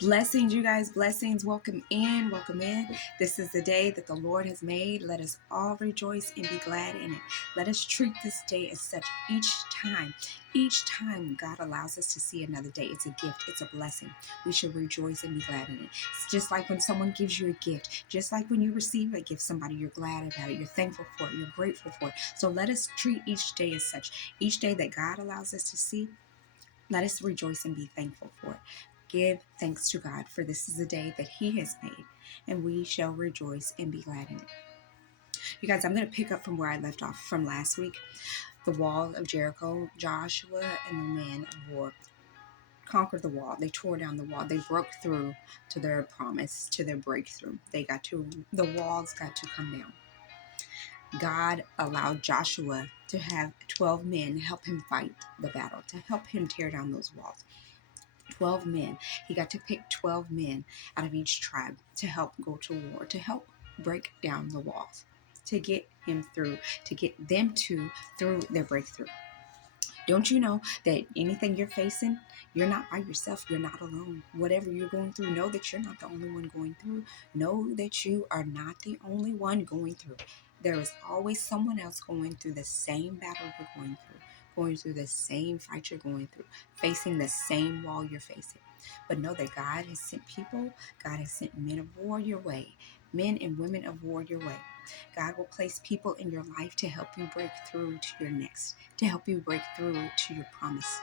Blessings, you guys, blessings. Welcome in, welcome in. This is the day that the Lord has made. Let us all rejoice and be glad in it. Let us treat this day as such each time God allows us to see another day. It's a gift, it's a blessing. We should rejoice and be glad in it. It's just like when someone gives you a gift, just like when you receive a gift, somebody, you're glad about it, you're thankful for it, you're grateful for it. So let us treat each day as such. Each day that God allows us to see, let us rejoice and be thankful for it. Give thanks to God, for this is the day that He has made, and we shall rejoice and be glad in it. You guys, I'm going to pick up from where I left off from last week. The wall of Jericho, Joshua and the men of war conquered the wall. They tore down the wall. They broke through to their promise, to their breakthrough. The walls got to come down. God allowed Joshua to have 12 men help him fight the battle, to help him tear down those walls. 12 men. He got to pick 12 men out of each tribe to help go to war, to help break down the walls, to get him through, to get them through their breakthrough. Don't you know that anything you're facing, you're not by yourself. You're not alone. Whatever you're going through, know that you're not the only one going through. Know that you are not the only one going through. There is always someone else going through the same battle you're going through the same fight you're going through, facing the same wall you're facing. But know that God has sent people, God has sent men of war your way, men and women of war your way. God will place people in your life to help you break through to your next, to help you break through to your promise.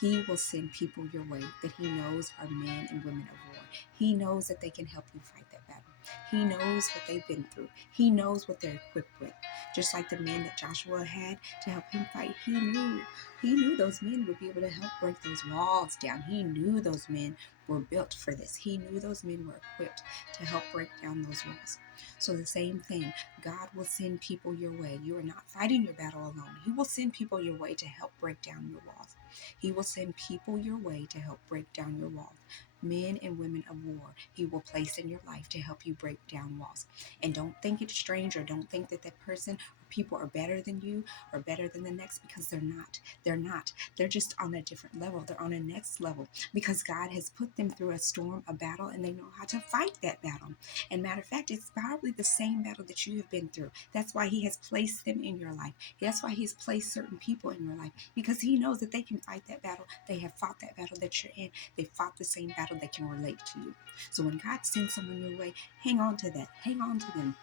He will send people your way that He knows are men and women of war. He knows that they can help you fight that battle. He knows what they've been through. He knows what they're equipped with. Just like the men that Joshua had to help him fight, he knew those men would be able to help break those walls down. He knew those men were built for this. He knew those men were equipped to help break down those walls. So the same thing, God will send people your way. You are not fighting your battle alone. He will send people your way to help break down your walls. He will send people your way to help break down your walls. Men and women of war, He will place in your life to help you break down walls. And don't think it's strange, or don't think that person or people are better than you or better than the next, because they're not. They're not. They're just on a different level. They're on a next level because God has put them through a storm, a battle, and they know how to fight that battle. And matter of fact, it's probably the same battle that you have been through. That's why He has placed them in your life. That's why He has placed certain people in your life, because He knows that they can fight that battle. They have fought that battle that you're in. They fought the same battle that can relate to you. So when God sends someone your way, hang on to that. Hang on to them.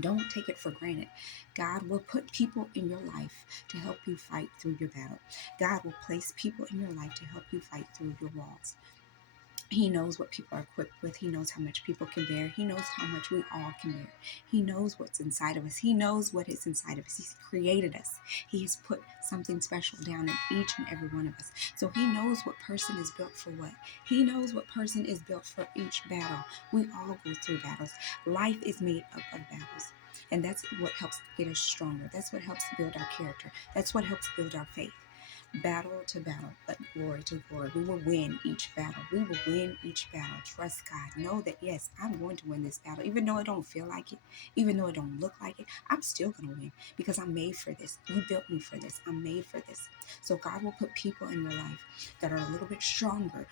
Don't take it for granted. God will put people in your life to help you fight through your battle. God will place people in your life to help you fight through your walls. He knows what people are equipped with. He knows how much people can bear. He knows how much we all can bear. He knows what's inside of us. He knows what is inside of us. He's created us. He has put something special down in each and every one of us. So He knows what person is built for what. He knows what person is built for each battle. We all go through battles. Life is made up of battles. And that's what helps get us stronger. That's what helps build our character. That's what helps build our faith. Battle to battle, but glory to glory. We will win each battle. We will win each battle. Trust God. Know that, yes, I'm going to win this battle. Even though it don't feel like it, even though it don't look like it, I'm still going to win because I'm made for this. You built me for this. I'm made for this. So God will put people in your life that are a little bit stronger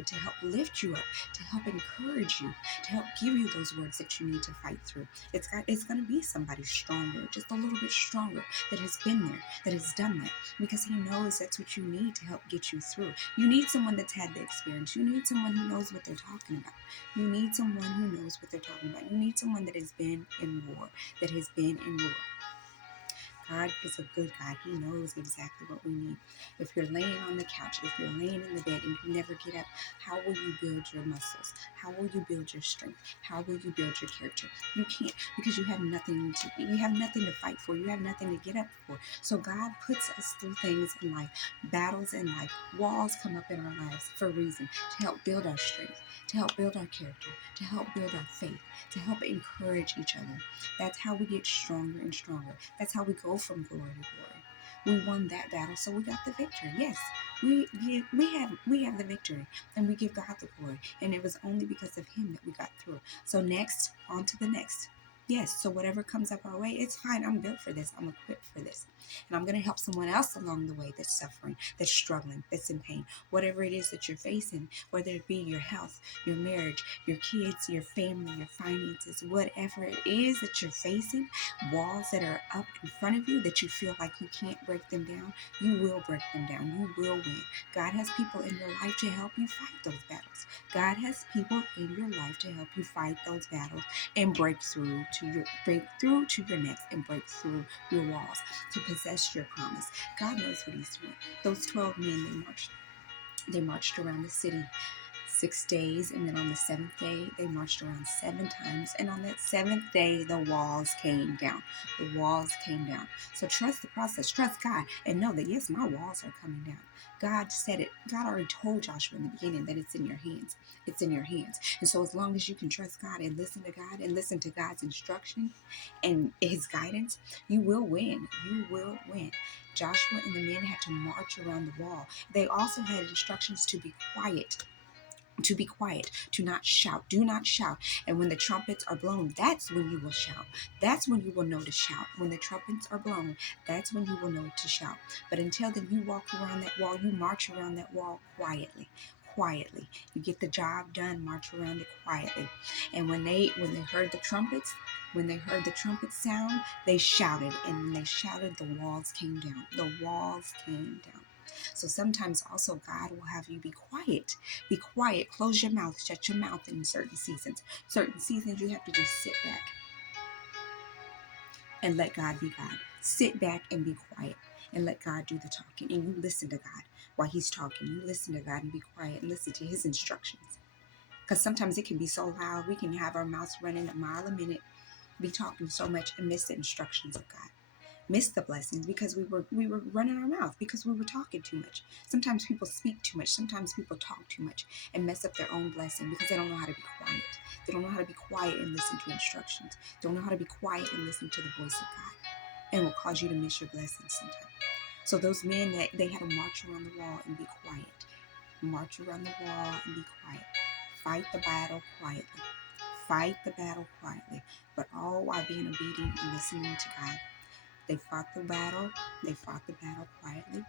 to help lift you up, to help encourage you, to help give you those words that you need to fight through. It's going to be somebody stronger, just a little bit stronger, that has been there, that has done that, because He knows that's what you need to help get you through. You need someone that's had the experience. You need someone who knows what they're talking about. You need someone who knows what they're talking about. You need someone that has been in war, God is a good God. He knows exactly what we need. If you're laying on the couch, if you're laying in the bed and you never get up, how will you build your muscles? How will you build your strength? How will you build your character? You can't, because you have nothing to fight for. You have nothing to get up for. So God puts us through things in life, battles in life. Walls come up in our lives for a reason, to help build our strength, to help build our character, to help build our faith, to help encourage each other. That's how we get stronger and stronger. That's how we go from glory to glory. We won that battle, so we got the victory. Yes, we have the victory, and we give God the glory. And it was only because of Him that we got through. So next, on to the next. Yes, so whatever comes up our way, it's fine. I'm built for this. I'm equipped for this. And I'm going to help someone else along the way that's suffering, that's struggling, that's in pain. Whatever it is that you're facing, whether it be your health, your marriage, your kids, your family, your finances, whatever it is that you're facing, walls that are up in front of you that you feel like you can't break them down, you will break them down. You will win. God has people in your life to help you fight those battles. God has people in your life to help you fight those battles and break through to your next and break through your walls to possess your promise. God knows what he's doing. Those 12 men, they marched around the city 6 days, and then on the seventh day they marched around 7 times, and on that seventh day the walls came down. The walls came down. So trust the process, trust God, and know that yes, my walls are coming down. God said it. God already told Joshua in the beginning that it's in your hands. It's in your hands. And so as long as you can trust God and listen to God and listen to God's instruction and his guidance, you will win. You will win. Joshua and the men had to march around the wall. They also had instructions to be quiet, to not shout. Do not shout. And when the trumpets are blown, that's when you will shout. That's when you will know to shout. When the trumpets are blown, that's when you will know to shout. But until then, you walk around that wall, you march around that wall quietly. Quietly. You get the job done, march around it quietly. And when they heard the trumpets, when they heard the trumpet sound, they shouted. And when they shouted, the walls came down. The walls came down. So sometimes also God will have you be quiet. Be quiet. Close your mouth. Shut your mouth in certain seasons. Certain seasons you have to just sit back and let God be God. Sit back and be quiet and let God do the talking. And you listen to God while he's talking. You listen to God and be quiet and listen to his instructions. Because sometimes it can be so loud. We can have our mouths running a mile a minute, be talking so much and miss the instructions of God. Miss the blessings because we were running our mouth, because we were talking too much. Sometimes people speak too much. Sometimes people talk too much and mess up their own blessing because they don't know how to be quiet. They don't know how to be quiet and listen to instructions. They don't know how to be quiet and listen to the voice of God, and will cause you to miss your blessings sometimes. So those men, that they had to march around the wall and be quiet. March around the wall and be quiet. Fight the battle quietly. Fight the battle quietly, but all while being obedient and listening to God. They fought the battle. They fought the battle quietly.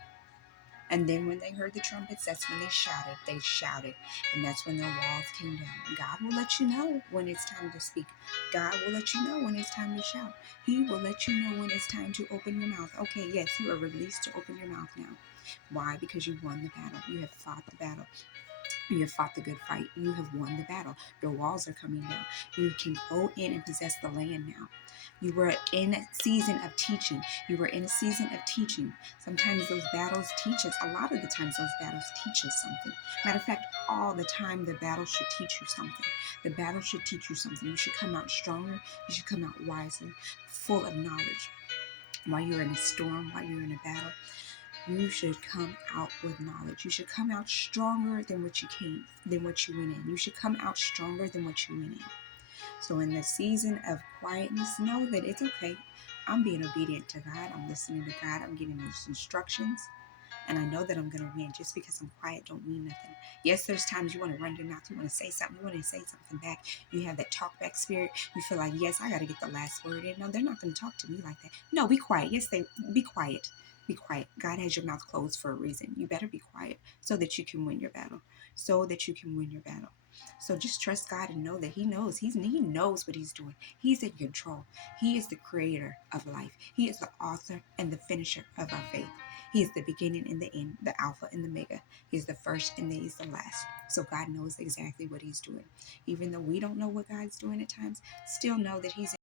And then when they heard the trumpets, that's when they shouted. They shouted. And that's when their walls came down. God will let you know when it's time to speak. God will let you know when it's time to shout. He will let you know when it's time to open your mouth. Okay, yes, you are released to open your mouth now. Why? Because you won the battle. You have fought the battle. You have fought the good fight. You have won the battle. Your walls are coming down. You can go in and possess the land now. You were in a season of teaching. You were in a season of teaching. Sometimes those battles teach us. A lot of the times those battles teach us something. Matter of fact, all the time the battle should teach you something. The battle should teach you something. You should come out stronger. You should come out wiser, full of knowledge. While you're in a storm, while you're in a battle, you should come out with knowledge. You should come out stronger than what you went in. You should come out stronger than what you went in. So in the season of quietness, know that it's okay. I'm being obedient to God. I'm listening to God. I'm getting his instructions. And I know that I'm going to win. Just because I'm quiet don't mean nothing. Yes, there's times you want to run your mouth. You want to say something. You want to say something back. You have that talk back spirit. You feel like, yes, I got to get the last word in. No, they're not going to talk to me like that. No, be quiet. Yes, be quiet. Be quiet. God has your mouth closed for a reason. You better be quiet so that you can win your battle. So that you can win your battle. So just trust God and know that he knows. He knows what he's doing. He's in control. He is the creator of life. He is the author and the finisher of our faith. He is the beginning and the end, the Alpha and the Omega. He's the first and he's the last. So God knows exactly what he's doing. Even though we don't know what God's doing at times, still know that he's